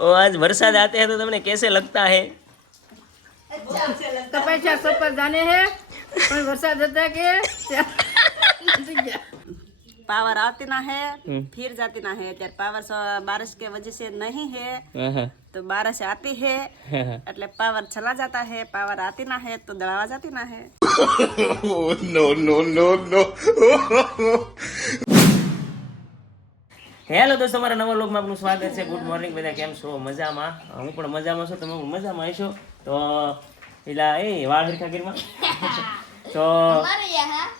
ओ आज बरसात आते हैं तो तुमने कैसे लगता है તપસ્યા सब पर जाने हैं પણ વરસાદ હતા કે નથી ગયા पावर आती ना है हम्म। फिर जाती ना है ત્યારે पावर स- बारिश के वजह से नहीं है हाँ, तो बारिश आती है એટલે પાવર ચલા જાતા હે પાવર આતી ના હે તો દળાવા જાતી ના હે હેલો દોસ્તો મારા નવા લોકમાં આપનું સ્વાગત છે. ગુડ મોર્નિંગ બધા કેમ છો? મજામાં? હું પણ મજામાં છું. તમે પણ મજામાં હશો? તો પેલા એ વાળ હરખા ગીરમાં તો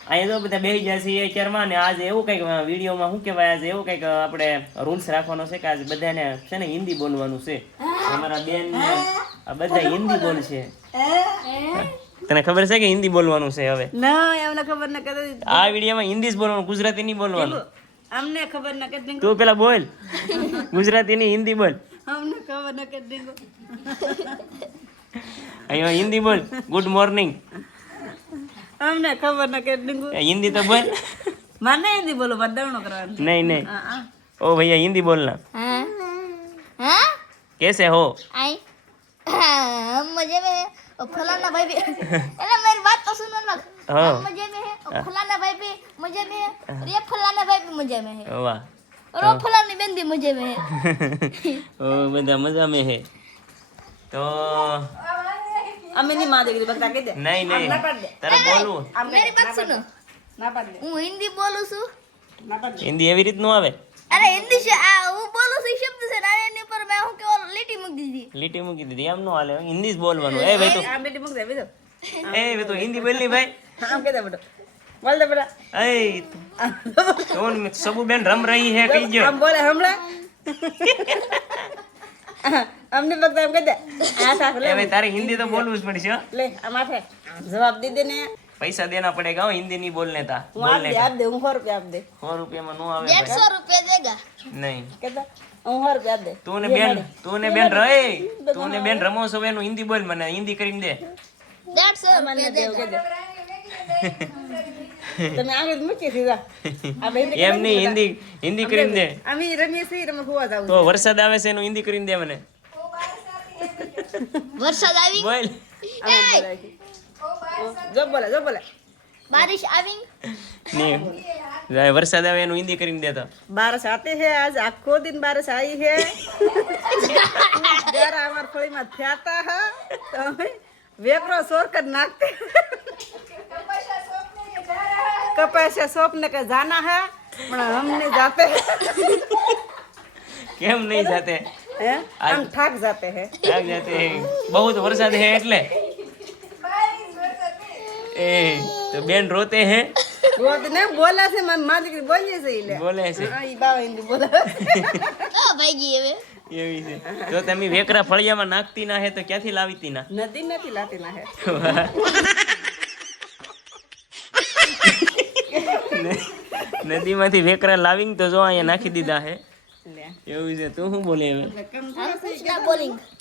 અહીંયા તો બધા બેસી ગયા છીએ અત્યારમાં ને આજે એવું કંઈક વિડીયોમાં શું કહેવાય? આજે એવું કંઈક આપણે રૂલ્સ રાખવાનો છે કે આજે બધાને છે ને હિન્દી બોલવાનું છે. અમારા બેન બધા હિન્દી બોલશે તને ખબર છે કે હિન્દી બોલવાનું છે હવે? ના એમને ખબર ન કરી આ વિડીયોમાં હિન્દી જ બોલવાનું ગુજરાતી નહીં બોલવાનું. અમને ખબર ન કે તું પેલા બોલ. ગુજરાતી ની હિન્દી બોલ. અમને ખબર ન કે ડીંગો અહીંયા હિન્દી બોલ. ગુડ મોર્નિંગ અમને ખબર ન કે ડીંગો હિન્દી તો બોલ. મને હિન્દી બોલો બદલણો કરવાનો. નહીં નહીં. ઓ ભૈયા હિન્દી બોલના હા? હા? કેસે હો? આઈ. મજે મેં फलाना भाई भी अरे मेरी बात तो सुनो लोग हाँ। हम मजे में है और फलाना भाई भी मजे में है और ये फलाना भाई भी मजे में है वाह और वो फलानी बहन भी मजे में है ओ બધા મજા में है તો અમે ની માં દીકરી બધા કહી દે નહીં નહીં તારે બોલવું मेरी बात सुनो ના પાડ દે હું હિન્દી બોલું છું ના પાડ દે હિન્દી એવી રીતનું આવે અરે હિન્દી છે આ હું બોલું લીટી મૂકી દીધી. એમ નો હાલે. હિન્દી જ બોલવાનું. એ ભાઈ તો. આ બેટી મૂક દે બીજો એ ભાઈ તો હિન્દી બોલની ભાઈ. આમ કહી દે બેટો બોલ દે બેટા એ કોણ સબુ બેન રમ રહી હે કહીજો આમ બોલે હમણા? અમને ફક્ત એમ કહી દે આ સાફ લે ભાઈ તારે હિન્દી તો બોલવું જ પડશે લે આ માથે જવાબ દી દે ને. પૈસા દેના પડેગા હો હિન્દી નહીં બોલને તા હું આપ દે આપ દે હું સો રૂપિયા આપ દે સો રૂપિયામાં નો આવે डेढ़ ભાઈ सौ रुपये देगा નહીં કેતા હું સો રૂપિયા આપ દે તું ને બેન તું ને બેન રહે તું ને બેન રમો છો એનું હિન્દી બોલ મને હિન્દી કરીને દે डेढ़ सौ મને रुपये દે એવું देगा કહી દે તમે આગળ મૂકી સીધા આ ભાઈ એમ નહીં હિન્દી હિન્દી કરીને દે અમે રમીએ છીએ રમવા હોવા જાવ તો વરસાદ આવે છે એનું હિન્દી કરીને દે મને वरसाद આવી બોલ વરસાદ આવે એનું હિન્દી કરીને દેતા. બારસ આતી હે આજ આખો દિન બારસ આવી હે. ઘર અમાર ફળીમાં થયાતા હા તમે વેકરો સોર કર નાખતે કપાસે સોપ કે જાના હે પણ હમ નહીં જાતે કેમ નહીં જાતે? હે? આમ થાક જાતે હે. થાક જાતે બહુ વરસાદ હે એટલે. એ તો બેન રોતે હે? રોત ને બોલે છે મારી દીકરી બોલે છે ઈ લે બોલે છે. હા ઈ બાવા હિન્દુ બોલે તો ભાઈજી હવે. એવી છે. જો તમે વેકરા ફળિયામાં નાખતી ના હે તો ક્યાંથી લાવીતી ના? નદી નથી લાતી ના હે. નદીમાંથી વેકરા લાવીને તો જો અહીંયા નાખી દીધા હે. એવું છે. તું શું બોલે હવે?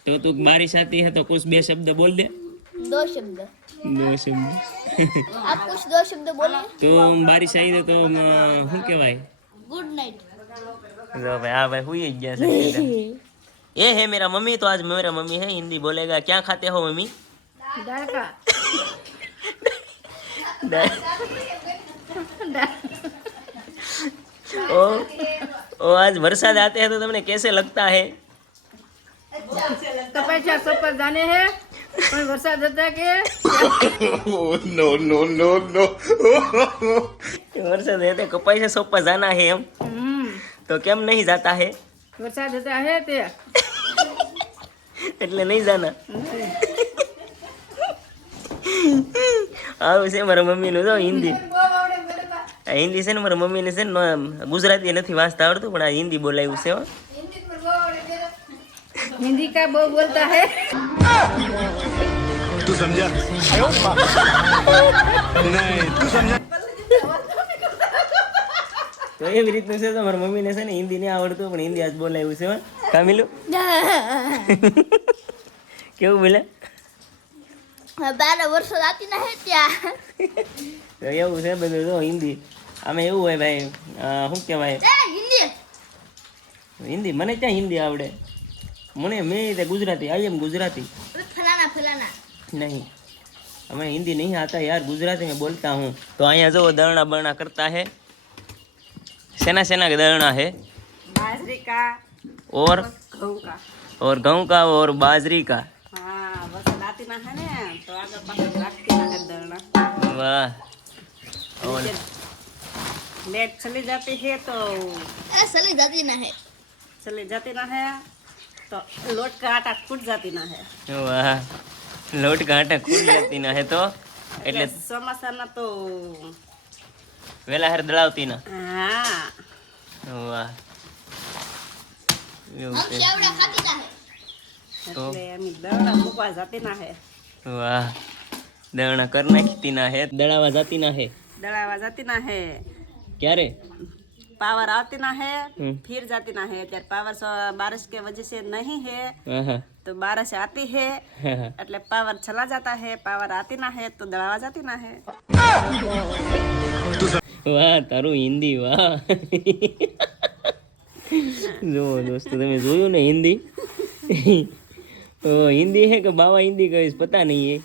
તો તું મારી સાથે હે તો કુછ બે શબ્દ બોલ દે. दो शब्द દો શબ્દ आप कुछ दो शब्द बोले તો બારિશ આવી તો તો અમ, શું કહેવાય गुड नाइट જો ભાઈ હા ભાઈ હુઈ જ ગયા છે સીધા. ये है मेरा मम्मी तो आज मेरा मम्मी है हिंदी बोलेगा क्या खाते हो मम्मी દાળ કા ओ ओ आज बरसात आते हैं तो तुमने कैसे लगता है તપસ્યા सब पर जाने हैं પણ વરસાદ હતા કે? નો નો નો નો વરસાદ હે કપાઈ છે સોપા જાના હે એમ. તો કેમ નહીં જાતા હે? વરસાદ હતા હે તે. એટલે નહીં જાના. આવું છે મારા મમ્મીનું જો હિન્દી. હિન્દી છે ને મારા મમ્મીને છે ને ગુજરાતી નથી વાંચતા આવડતું પણ આ હિન્દી બોલાયું છે હિન્દી કા બહુ બોલતા હે? સમજ્યા? નહીં તું સમજ્યા? તો એવી રીતનું છે તો તમારા મમ્મીને છે ને હિન્દી નહીં આવડતું પણ હિન્દી આજ બોલાવ્યું છે તમિલ કેવું બોલે? બાર વર્ષો રાતી ના ત્યાં. એવું છે બધું તો હિન્દી. અમે એવું હોય ભાઈ શું કહેવાય? હિન્દી. મને ક્યાં હિન્દી આવડે? મને મેં ગુજરાતી આઈ એમ ગુજરાતી. नहीं। हमें हिंदी नहीं आता यार गुजराती में बोलता हूँ। तो अँ जो दरणा बरणा करता है। सेना सेना का दरणा है। बाजरी का और? गेहूँ का। और गेहूँ का और बाजरी का। वाह। લોટ ગાંઠે ખુલ જતી ના હે તો? એટલે ચોમાસાના તો વેલા હેર દળાવતી ના? હા. વાહ. એવું છે. તો એટલે મૂકવા જતી ના હે. વાહ. દરણા કર નાખતી ના હે? દળાવા જતી ના હે? દળાવા જતી ના હે. ક્યારે? पावर आती ना है हम्म। फिर जाती ना है ત્યારે पावर स- बारिश के वजह से नहीं है હા હા तो बारिश आती है હા હા એટલે पावर चला जाता है पावर आती ना है तो दड़ावा जाती ना है વાહ તારું હિન્દી વાહ જો દોસ્તો તમે જોયું ને હિન્દી તો હિન્દી है कि बाबा हिंदी कहीं पता नहीं है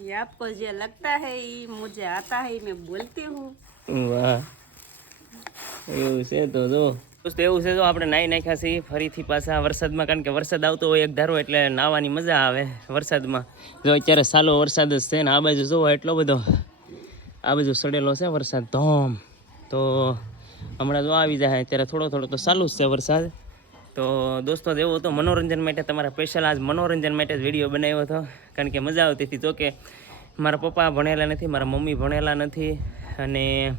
ये आपको जो लगता है ये मुझे आता है मैं बोलती हूँ વાહ એવું છે તો જો. દોસ્તો એવું છે જો, આપણે નાહી નાખ્યા છીએ. ફરીથી પાછા વરસાદમાં, કારણ કે વરસાદ આવતો હોય, એક ધારો એટલે નાહવાની મજા આવે વરસાદમાં. જો અત્યારે સાલો વરસાદ જ છે ને, આ બાજુ જોવો એટલો બધો. આ બાજુ સડેલો છે વરસાદ, ધોમ. તો હમણાં જો આવી જાય, અત્યારે થોડો થોડો તો ચાલુ જ છે વરસાદ. તો દોસ્તો એવો હતો મનોરંજન માટે તમારા સ્પેશિયલ આજ મનોરંજન માટે જ વીડિયો બનાવ્યો હતો. કારણ કે મજા આવતી હતી તો કે મારા પપ્પા ભણેલા નથી, મારા મમ્મી ભણેલા નથી, અને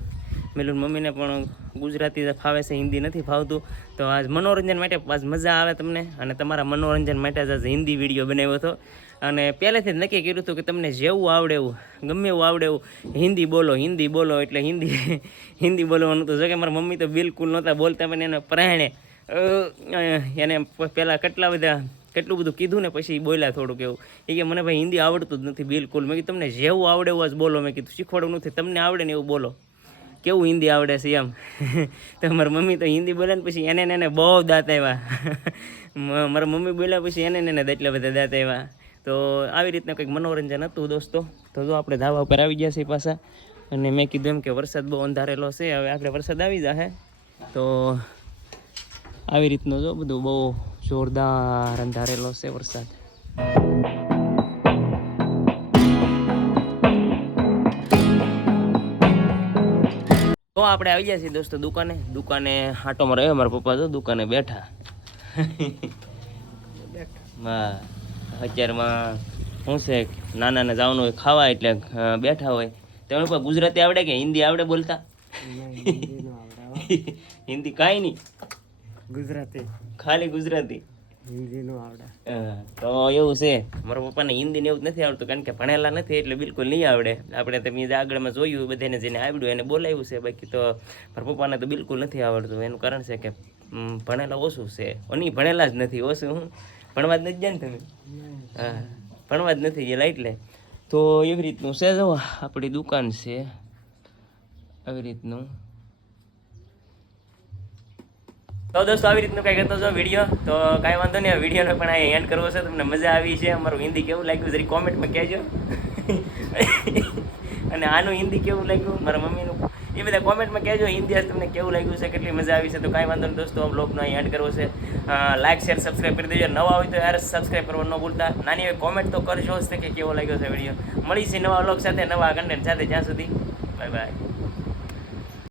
મેલું મમ્મીને પણ ગુજરાતી ફાવે છે, હિન્દી નથી ફાવતું. તો આજ મનોરંજન માટે આજ મજા આવે તમને. અને તમારા મનોરંજન માટે આજ હિન્દી વીડિયો બનાવ્યો હતો. અને પહેલેથી જ નક્કી કર્યું હતું કે તમને જેવું આવડે એવું, ગમે એવું આવડે એવું, હિન્દી બોલો હિન્દી બોલો એટલે હિન્દી હિન્દી બોલવાનું હતું જો કે મારા મમ્મી તો બિલકુલ નહોતા બોલતા, પણ એને પ્રાણે એને પહેલાં કેટલા બધા, કેટલું બધું કીધું ને પછી બોલ્યા થોડુંક એવું. એ કે મને ભાઈ હિન્દી આવડતું જ નથી બિલકુલ. મેં કીધું, તમને જેવું આવડે એવું જ બોલો. મેં કીધું, શીખવાડવું નથી, તમને આવડે ને એવું બોલો. કેવું હિન્દી આવડે છે એમ? તો મારી મમ્મી તો હિન્દી બોલે ને પછી એને એને બહુ દાંત આવ્યા મારા મમ્મી બોલ્યા પછી એને એને એટલા બધા દાંત આવ્યા તો આવી રીતના કંઈક મનોરંજન હતું દોસ્તો. તો જો આપણે ધાબા ઉપર આવી ગયા છીએ પાછા. અને મેં કીધું એમ કે વરસાદ બહુ અંધારેલો છે, હવે આપણે વરસાદ આવી જશે તો આવી રીતનું જો બધું બહુ જોરદાર અંધારેલો છે વરસાદ. આપણે આવી ગયા છીએ દોસ્તો દુકાને. દુકાને હાટો મારે મારા પપ્પા તો દુકાને બેઠા. હા અત્યારમાં શું છે નાનાને જવાનું હોય ખાવા એટલે બેઠા હોય. તેમણે પણ ગુજરાતી આવડે કે હિન્દી આવડે બોલતા? હિન્દી કાંઈ નહીં. ગુજરાતી. ખાલી ગુજરાતી. તો એવું છે. મારા પપ્પાને હિન્દી ને એવું નથી આવડતું, કારણ કે ભણેલા નથી એટલે બિલકુલ નહીં આવડે. આપણે તમે જે આગળમાં જોયું, બધાને જેને આવડ્યું એને બોલાવ્યું છે, બાકી તો મારા પપ્પાને તો બિલકુલ નથી આવડતું. એનું કારણ છે કે ભણેલા ઓછું છે. નહીં, ભણેલા જ નથી, ઓછું હું, ભણવા જ નથી જાય ને તમે હા, ભણવા જ નથી ગયેલા એટલે. તો એવી રીતનું છે જો, આપણી દુકાન છે. આવી રીતનું. તો દોસ્તો, આવી રીતનું કંઈક હતો છો વીડિયો તો કાંઈ વાંધો નહીં વિડીયોને પણ અહીં એન્ડ કરવો છે. તમને મજા આવી છે. અમારું હિન્દી કેવું લાગ્યું? જરી કોમેન્ટમાં કહેજો. અને આનું હિન્દી કેવું લાગ્યું? મારા મમ્મીનું. એ બધા કોમેન્ટમાં કહેજો, હિન્દી આજ તમને કેવું લાગ્યું છે? કેટલી મજા આવી છે? તો કાંઈ વાંધો નહીં દોસ્તો બ્લોગનો અહીં એન્ડ કરવો છે. લાઇક શેર સબસ્ક્રાઈબ કરી દેજો. નવા હોય તો યાર સબસ્ક્રાઈબ કરવાનું ન ભૂલતા. નાની એવી કોમેન્ટ તો કરજો જ કે કેવો લાગ્યો છે વીડિયો મળી છે નવા બ્લોગ સાથે, નવા કન્ટેન્ટ સાથે. જ્યાં સુધી. Bye bye